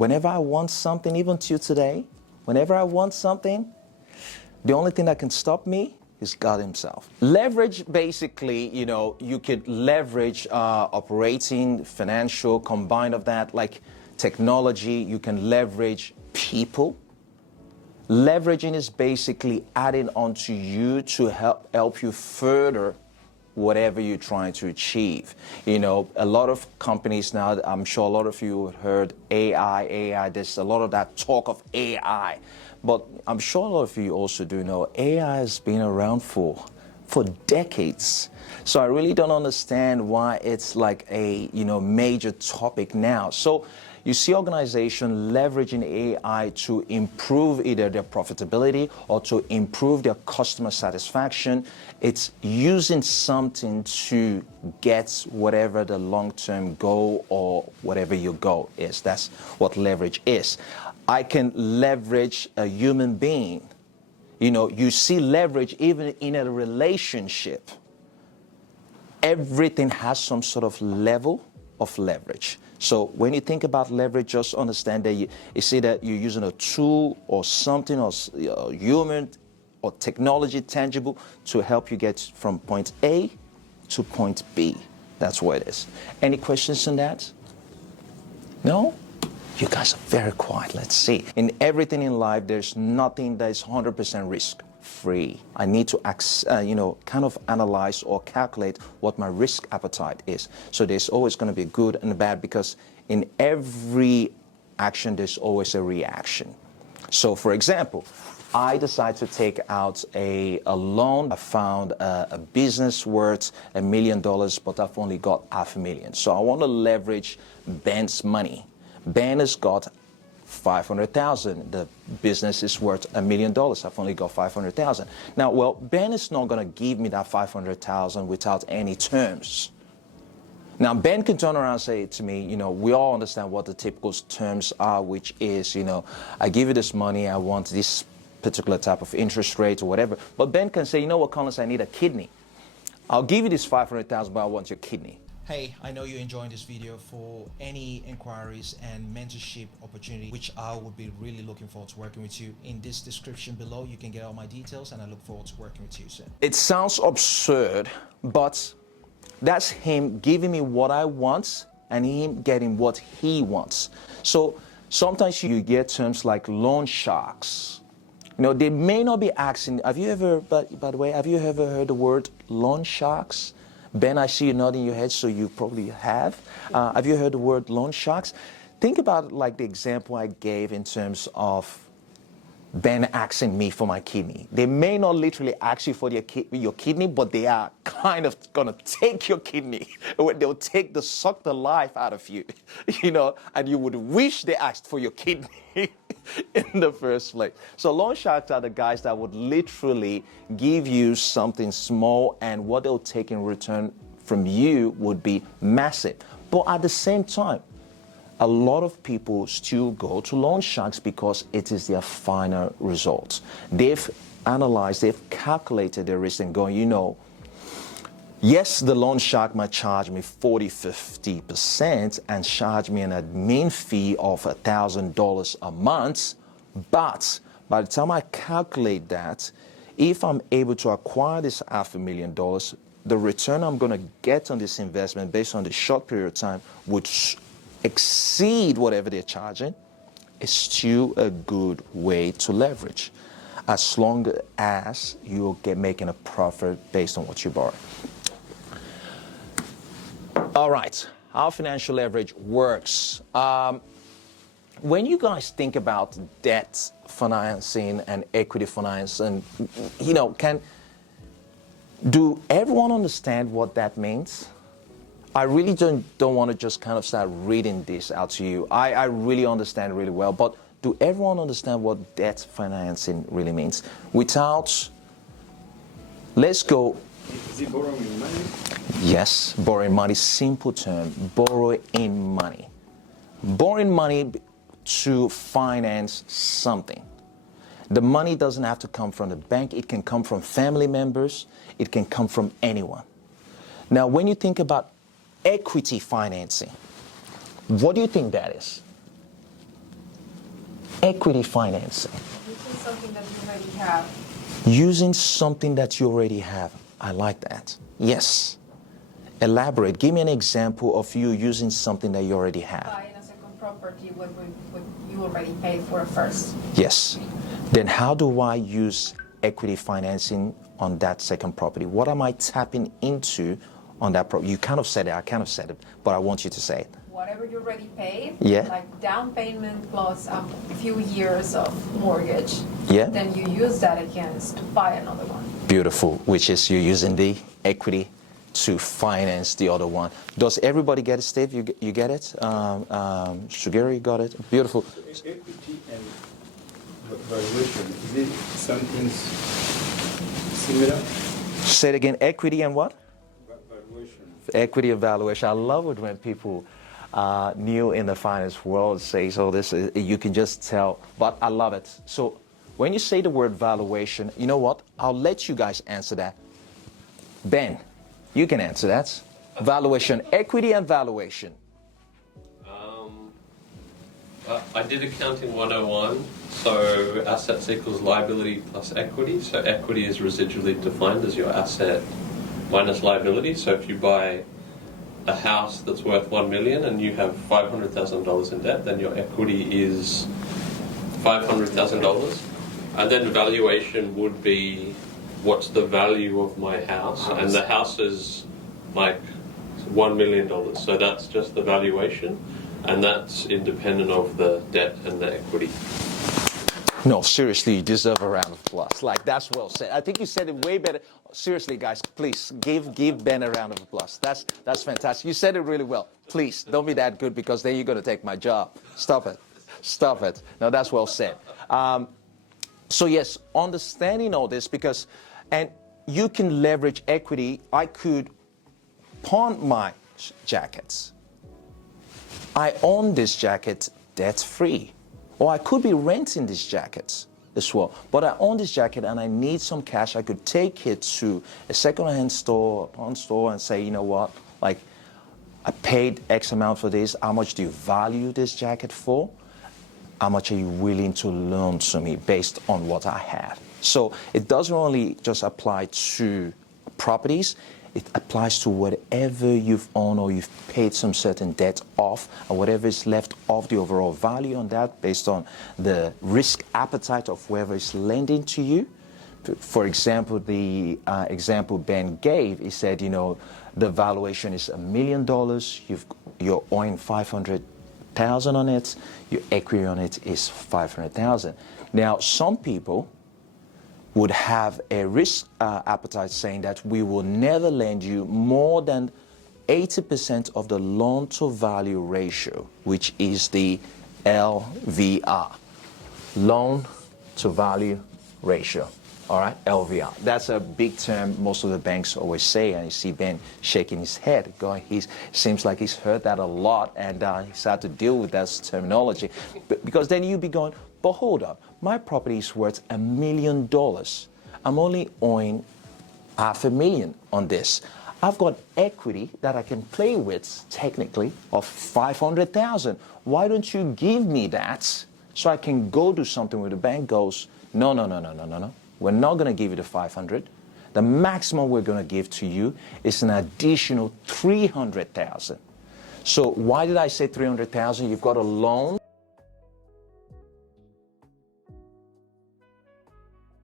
whenever I want something, even to today, whenever I want something, the only thing that can stop me is God himself. Leverage, basically, you could leverage operating, financial, combined of that, like technology, you can leverage people. Leveraging is basically adding on to you to help you further whatever you're trying to achieve. A lot of companies now, I'm sure a lot of you heard AI, there's a lot of that talk of AI. But I'm sure a lot of you also do know AI has been around for decades. So I really don't understand why it's like a major topic now. So you see organizations leveraging AI to improve either their profitability or to improve their customer satisfaction. It's using something to get whatever the long-term goal or whatever your goal is. That's what leverage is. I can leverage a human being. You see leverage even in a relationship. Everything has some sort of level of leverage. So when you think about leverage, just understand that you see that you're using a tool or something or human or technology tangible to help you get from point A to point B. That's what it is. Any questions on that? No? You guys are very quiet. Let's see. In everything in life, there's nothing that is 100% risk-free. I need to, kind of analyze or calculate what my risk appetite is. So there's always going to be good and bad because in every action, there's always a reaction. So, for example, I decided to take out a loan. I found a business worth $1 million, but I've only got $500,000. So I want to leverage Ben's money. Ben has got $500,000. The business is worth $1 million. I've only got $500,000. Now, well, Ben is not going to give me that $500,000 without any terms. Now, Ben can turn around and say to me, we all understand what the typical terms are, which is, I give you this money, I want this particular type of interest rate or whatever. But Ben can say, you know what, Collins, I need a kidney. I'll give you this $500,000, but I want your kidney. Hey, I know you're enjoying this video. For any inquiries and mentorship opportunity, which I would be really looking forward to working with you, in this description below, you can get all my details, and I look forward to working with you soon. It sounds absurd, but that's him giving me what I want and him getting what he wants. So sometimes you get terms like loan sharks. They may not be asking, have you ever, by the way, have you ever heard the word loan sharks? Ben, I see you nodding your head, so you probably have. Have you heard the word loan sharks? Think about it like the example I gave in terms of Ben asking me for my kidney. They may not literally ask you for your kidney, but they are kind of going to take your kidney. They'll suck the life out of you, and you would wish they asked for your kidney in the first place. So loan sharks are the guys that would literally give you something small, and what they'll take in return from you would be massive. But at the same time, a lot of people still go to loan sharks because it is their final result. They've analyzed, they've calculated their risk and going, yes, the loan shark might charge me 40-50% and charge me an admin fee of $1,000 a month. But by the time I calculate that, if I'm able to acquire this $500,000, the return I'm going to get on this investment based on the short period of time would exceed whatever they're charging. It's still a good way to leverage, as long as you're making a profit based on what you borrow. All right, how financial leverage works. When you guys think about debt financing and equity financing, do everyone understand what that means? I really don't want to just kind of start reading this out to you. I really understand really well, but do everyone understand what debt financing really means? Let's go. Is it borrowing money? Yes, borrowing money, simple term, borrowing money. Borrowing money to finance something. The money doesn't have to come from the bank. It can come from family members. It can come from anyone. Now, when you think about equity financing, what do you think that is? Equity financing. Using something that you already have. Using something that you already have. I like that. Yes. Elaborate. Give me an example of you using something that you already have. Buying a second property what you already paid for first. Yes. Then how do I use equity financing on that second property? What am I tapping into on that property? You kind of said it, I kind of said it, but I want you to say it. Whatever you already paid, Yeah. like down payment plus a few years of mortgage, Yeah. then you use that against to buy another one. Beautiful, which is you're using the equity to finance the other one. Does everybody get it, Steve? You get it? Sugiri, you got it? Beautiful. Equity and valuation, is it something similar? Say it again, equity and what? Valuation. Equity and valuation. I love it when people new in the finance world say, so this is, you can just tell, but I love it. So when you say the word valuation, you know what? I'll let you guys answer that. Ben, you can answer that. Valuation, equity and valuation. I did accounting 101, so assets equals liability plus equity. So equity is residually defined as your asset minus liability. So if you buy a house that's worth $1 million and you have $500,000 in debt, then your equity is $500,000. And then valuation would be what's the value of my house, and the house is like $1 million. So that's just the valuation, and that's independent of the debt and the equity. No, seriously, you deserve a round of applause. Like, that's well said. I think you said it way better. Seriously, guys, please give Ben a round of applause. That's fantastic. You said it really well. Please, don't be that good, because then you're going to take my job. Stop it. Stop it. No, that's well said. So yes, understanding all this, because, and you can leverage equity. I could pawn my jackets. I own this jacket debt-free. Or I could be renting these jackets as well. But I own this jacket and I need some cash. I could take it to a second-hand store, a pawn store, and say, you know what, like, I paid X amount for this. How much do you value this jacket for? How much are you willing to loan to me based on what I have? So it doesn't only just apply to properties. It applies to whatever you've owned or you've paid some certain debt off, and whatever is left of the overall value on that based on the risk appetite of whoever is lending to you. For example, the example Ben gave, he said, you know, the valuation is $1 million, you're owing 500,000 on it, your equity on it is 500,000. Now, some people would have a risk appetite saying that we will never lend you more than 80% of the loan to value ratio, which is the LVR, loan to value ratio. All right, LVR. That's a big term most of the banks always say, and you see Ben shaking his head, going, seems like he's heard that a lot, and he's had to deal with that terminology. Because then you'd be going, but hold up, my property is worth $1 million. I'm only owing $500,000 on this. I've got equity that I can play with, technically, of $500,000. Why don't you give me that so I can go do something where the bank goes, no. We're not going to give you the 500. The maximum we're going to give to you is an additional 300,000. So why did I say 300,000? You've got a loan